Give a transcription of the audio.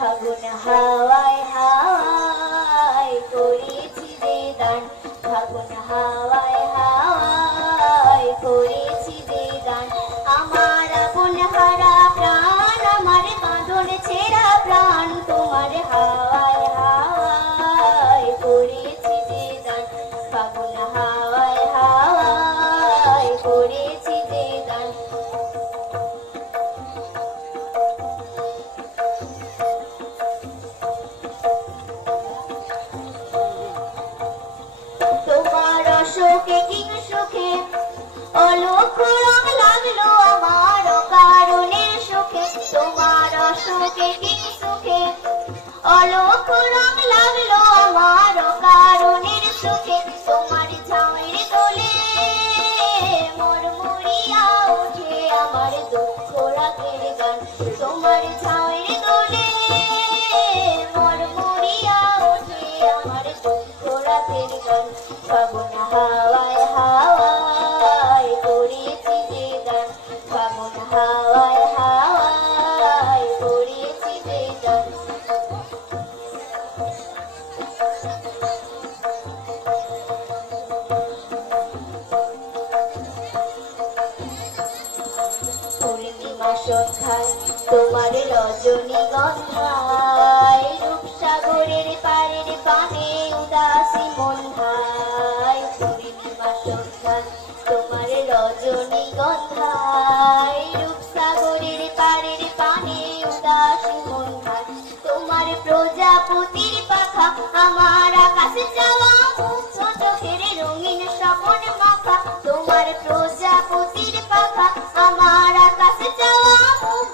ফাগুন হাওয়ায় হাওয়ায় করেছি যে দান, ফাগুন হাওয়ায় হাওয়ায় করেছি যে দান। আমার আপন হারা প্রাণ, আমার বাঁধন ছেঁড়া প্রাণ, তোমার হাওয়ায় হাওয়ায় করেছি যে দান, ফাগুন হাওয়ায় হাওয়ায় করেছি যে দান। তোমার অশোকে কিং সুখে অলক্ষ রং লাগলো আমার কারণের সুখে, তোমার অশোকে কিং সুখে অলক্ষ রং লাগলো আমার কারণের সুখে। তোমার ঝামের দোলে মরমরিয়া ওঠে আমার দুঃখ রাগের গান, তোমার ঝামের দোলে মরমরিয়া ওঠে আমার দুঃখ রাগের গান। ফাগুন হাওয়ায় হাওয়ায় করেছি যে গান, ফাগুন হাওয়ায় হাওয়ায় করেছি যে গান। পূর্ণিমা সন্ধ্যায় তোমার রজনীগন্ধায়, রূপসাগরের পাড়ের পানে উদাসী মন্ধায়। পূর্ণিমা সন্ধ্যায় তোমার রজনীগন্ধায়, রূপসাগরের পাড়ের পানে উদাসী মন্ধায়। তোমার প্রজাপতির পাখা আমার আকাশে যাওয়া, মুক্ত চোখের রঙিন স্বপন মাখা। তোমার প্রজাপতির পাখা আমার আকাশে যাওয়া, মুক্ত